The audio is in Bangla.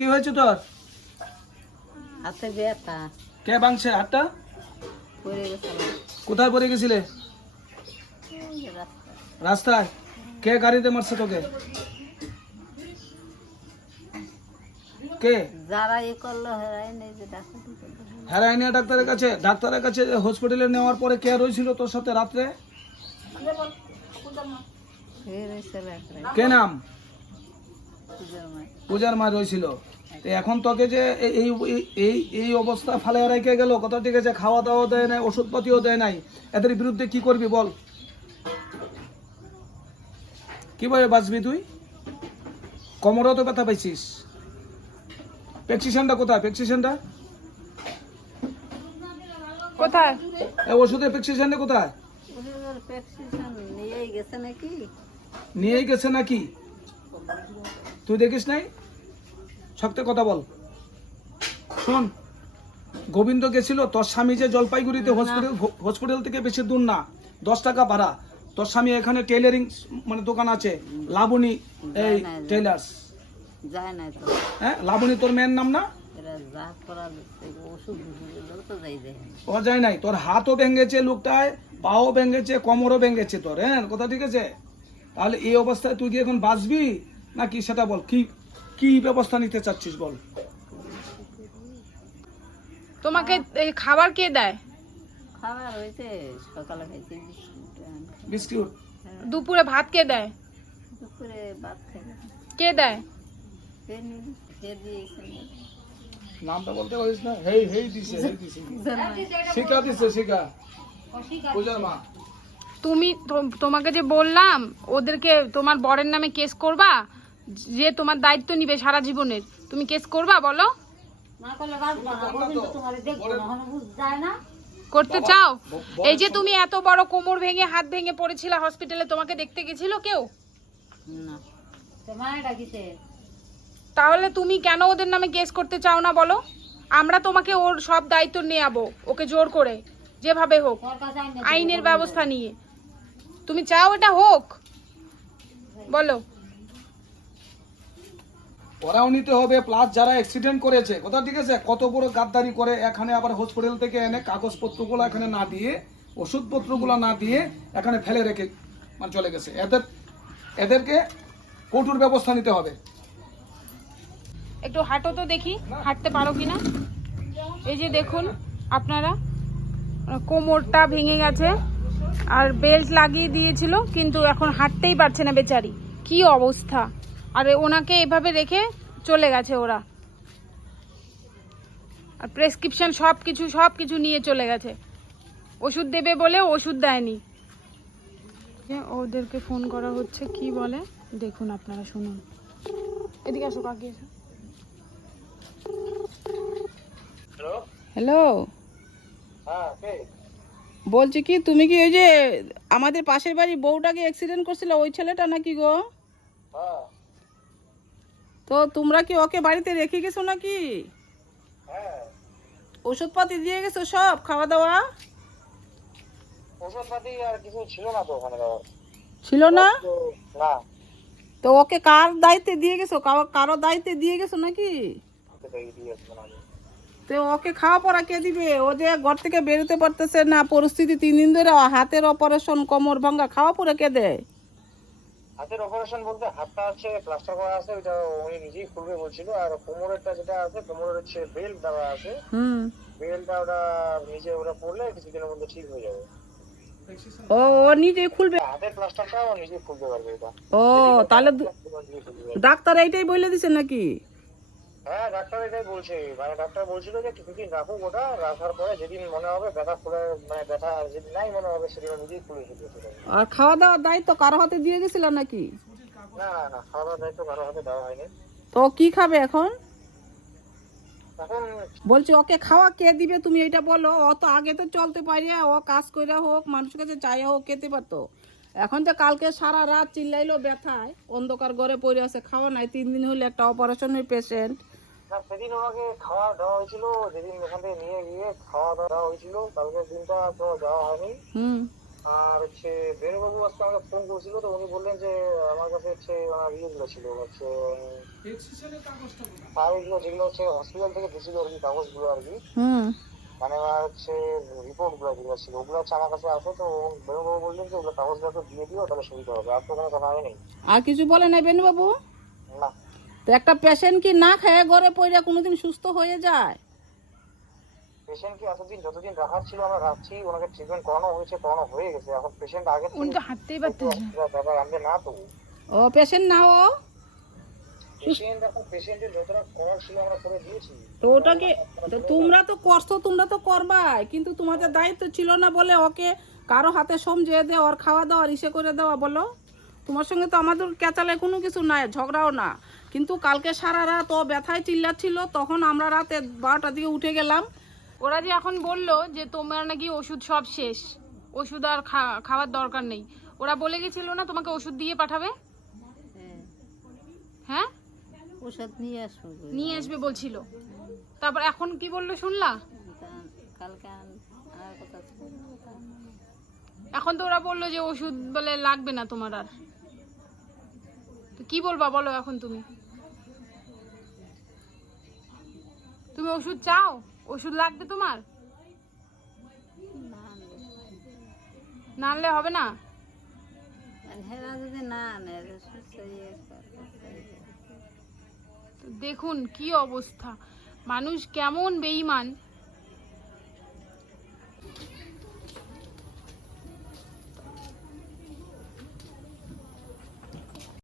কি হয়েছে তোর? হাতে ব্যথা। কে ভাঙছে? হাতটা? পড়ে গেছিলাম কোথায় পড়ে গেছিলে? রাস্তায়। কে গাড়িতে মারছে তোকে? কে? যারা এ করল হেরাইনিয়া ডাক্তারের কাছে? ডাক্তারের কাছে হসপিটালে নেওয়ার পরে কে রয়েছিল তোর সাথে রাত্রে? কে নাম? পুজোর মা রয়েছিল। এখন তোকে যে এই- এই এই- অবস্থা ফালে রেখে গেল কথা ঠিক আছে খাওয়া দাওয়া দেয় নাই ওষুধপাতিও দেয় নাই এদের বিরুদ্ধে কি করবি বল? কীভাবে বাঁচবি তুই? কোমরেও তো ব্যথা পাইছিস। প্রেসক্রিপশনটা কোথায়? প্রেসক্রিপশনটা? কোথায়? ওষুধের প্রেসক্রিপশনটা কোথায়? নিয়েই গেছে নাকি? নিয়েই গেছে নাকি? তুই দেখিস নাই? শক্ত কথা বল। শোন গোবিন্দ গেছিল তোর স্বামী যে জলপাইগুড়িতে হসপিটাল হসপিটাল থেকে বেশি দূর না দশ টাকা ভাড়া। তোর স্বামী এখানে টেইলারিং মানে দোকান আছে লাবণী এই তো। হ্যাঁ লাবণী তোর মেয়ের নাম না। ও যায় নাই তোর হাতও ভেঙেছে লোকটায় পাও ভেঙেছে কোমরও ভেঙেছে তোর হ্যাঁ কথা ঠিক আছে? তাহলে এই অবস্থায় তুই কি এখন বাঁচবি? নাকি সেটা বল কি কি ব্যবস্থা নিতে চাচ্ছিস বল? তোমাকে এই খাবার কে দেয়? খাবার হয়েছে সকালে খাইছি বিস্কুট দুপুরে ভাত কে দেয়? দুপুরে ভাত খাই কে দেয়? নামটা বলতে পারিস না? হেই হেই দিছে হেই দিছে। শিখা দিছে শিখা। পূজার মা। তুমি তো- তোমাকে যে বললাম ওদেরকে তোমার বরের নামে কেস করবা? যে তোমার দায়িত্ব নিবে সারা জীবনের তুমি কেস করবা বলো? করতে চাও? এই যে তুমি এত বড় কোমর ভেঙে হাত ভেঙে পড়েছিলে হসপিটালে তোমাকে দেখতে গেছিল কেউ? তাহলে তুমি কেন ওদের নামে কেস করতে চাও না বলো? আমরা তোমাকে ওর সব দায়িত্ব নেয়াবো ওকে জোর করে যেভাবে হোক আইনের ব্যবস্থা নিয়ে। তুমি চাও এটা হোক? বলো। ওরাও নিতে হবে প্লাস যারা অ্যাক্সিডেন্ট করেছে, কথা ঠিক আছে? কত বড় গাদ্দারি করে এখানে আবার হসপিটাল থেকে এনে কাগজপত্রগুলো এখানে না দিয়ে, ওষুধপত্রগুলো না দিয়ে এখানে ফেলে রেখে মানে চলে গেছে। এদের, এদেরকে কঠোর ব্যবস্থা নিতে হবে। একটু হাঁটো তো দেখি, হাঁটতে পারো কিনা? এই যে দেখুন, আপনারা, কোমরটা ভেঙে গেছে, আর বেল্ট লাগিয়ে দিয়েছিল, কিন্তু এখন হাঁটতেই পারছে না বেচারি। কি অবস্থা? আর ওনাকে এভাবে রেখে চলে গেছে ওরা। আর প্রেসক্রিপশন সব কিছু সব কিছু নিয়ে চলে গেছে। ওষুধ দেবে বলে ওষুধ দেয়নি। ওদেরকে ফোন করা হচ্ছে কি বলে? দেখুন আপনারা শুনুন। এদিকে আসো কাকি এসো। হ্যালো বলছি কি তুমি কি ওই যে আমাদের পাশের বাড়ি বউটাকে অ্যাক্সিডেন্ট করছিল ওই ছেলেটা নাকি গো? তো তোমরা কি ওকে বাড়িতে রেখে গেছো নাকি? ওষুধপাতি দিয়ে গেছো সব খাওয়া দাওয়া? ওষুধপাতি আর কিছু ছিল না তো ওখানে ছিল না? তো না। তো ওকে কার দায়িত্বে দিয়ে গেছো? কারও দায়িত্বে দিয়ে গেছো নাকি। তো ওকে খাওয়া পড়া কে দিবে? ও যে ঘর থেকে বেরোতে পারতেছে না পরিস্থিতি তিন দিন ধরে হাতের অপারেশন কোমর ভাঙ্গা খাওয়া পড়া কে দেয়? হাতের অপারেশন বলতে হাতটা আছে প্লাস্টার করা আছে ওইটা উনি নিজেই খুলবে বলছিল। আর কোমরেরটা যেটা আছে কোমরের হচ্ছে বেল্ট দেওয়া আছে। হুম। বেল্টটা ওটা নিজে ওরা পড়লে কিছুদিনের মধ্যে ঠিক হয়ে যাবে। ও ও নিজেই খুলবে? হাতের প্লাস্টারটা ও নিজেই খুলতে পারবে এটা ও তাহলে। ডাক্তার এইটাই বলে দিছে নাকি? হ্যাঁ ডাক্তার এটাই বলছে। মানে ডাক্তার বলছিল যে কিছুদিন রাখুক ওটা রাখার পরে যেদিন মনে হবে ব্যথা খুলে মানে ব্যথা যেদিন নাই মনে হবে সেদিন নিজেই খুলে দিতে আর খাওয়া দাওয়ার দায়িত্ব কারও হাতে দিয়ে গেছিল নাকি? না না খাওয়া দাওয়ার দায়িত্ব কারও হাতে দেওয়া হয়নি। তো কি খাবে এখন? বলছি ওকে খাওয়া কে দিবে তুমি এটা বলো? ও তো আগে তো চলতে পারে ও কাজ করে হোক মানুষের কাছে চাইয়া হোক খেতে পারতো। এখন তো কালকে সারা রাত চিল্লাইলো ব্যথায় অন্ধকার ঘরে পড়ে আছে খাওয়া নাই তিন দিন হলে একটা অপারেশনের পেশেন্ট না সেদিন ওনাকে খাওয়া দেওয়া হয়েছিল যেদিন ওখান থেকে নিয়ে গিয়ে খাওয়া দাওয়া হয়েছিল কালকের দিনটা তো যাওয়া হয়নি। আর হচ্ছে বেরুবাবু আজকে আমাকে ফোন করেছিল তো উনি বললেন যে আমার কাছে হচ্ছে ওনার ইয়েগুলো ছিল হচ্ছে ফাইলগুলো যেগুলো হচ্ছে হসপিটাল থেকে দিয়েছিল আর কি কাগজগুলো আর কি। মানে আমার হচ্ছে রিপোর্টগুলো যেগুলো ছিল ওগুলো হচ্ছে আমার কাছে আছে তো বেরুবাবু বললেন যে ওগুলো কাগজগুলো দিয়ে দিও তাহলে সুবিধা হবে। আর তো কোনো কথা হয়নি। আর কিছু বলে নাই বেনুবাবু না তো একটা পেশেন্ট কি না খেয়ে ঘরে পড়ে কোনোদিন সুস্থ হয়ে যায়? পেশেন্ট কি এতদিন যতদিন রাখার ছিল আমরা রাখছি ওনাকে ট্রিটমেন্ট করানো হয়েছে করানো হয়ে গেছে। এখন পেশেন্ট আগে উনি তো হাঁটতেই পারতেন না। ব্যাপার আমাদের না তো। ও পেশেন্ট না ও? পেশেন্ট এখন পেশেন্টের যতটা করার ছিল আমরা করে দিয়েছি। তো ওটাকে তোমরা তো করছ তোমরা তো করবাই কিন্তু তোমাদের দায়িত্ব ছিল না বলে ওকে কারও হাতে সমঝে দেওয়া ওর খাওয়া দাওয়া ইসে করে দেওয়া বলো। তোমার সঙ্গে তো আমাদের ক্যাচালে কোনো কিছু নাই ঝগড়াও না। কিন্তু কালকে সারা রাত ও ব্যথায় চিল্লাচ্ছিল তখন আমরা রাতে বারোটার দিকে উঠে গেলাম। ওরা যে এখন বলল যে তোমার নাকি ওষুধ সব শেষ ওষুধ আর খা- খাওয়ার দরকার নেই। ওরা বলে গেছিল না তোমাকে ওষুধ দিয়ে পাঠাবে? হ্যাঁ? হ্যাঁ ওষুধ নিয়ে আসব। নিয়ে আসবে বলছিল। তারপর এখন কি বলল শুনলা? কালকে এখন তো ওরা বলল যে ওষুধ বলে লাগবে না তোমার আর। তো কি বলবা বলো এখন তুমি? তুমি ওষুধ চাও? ওষুধ লাগবে তোমার? না হবে না? দেখুন কি অবস্থা। মানুষ কেমন বেইমান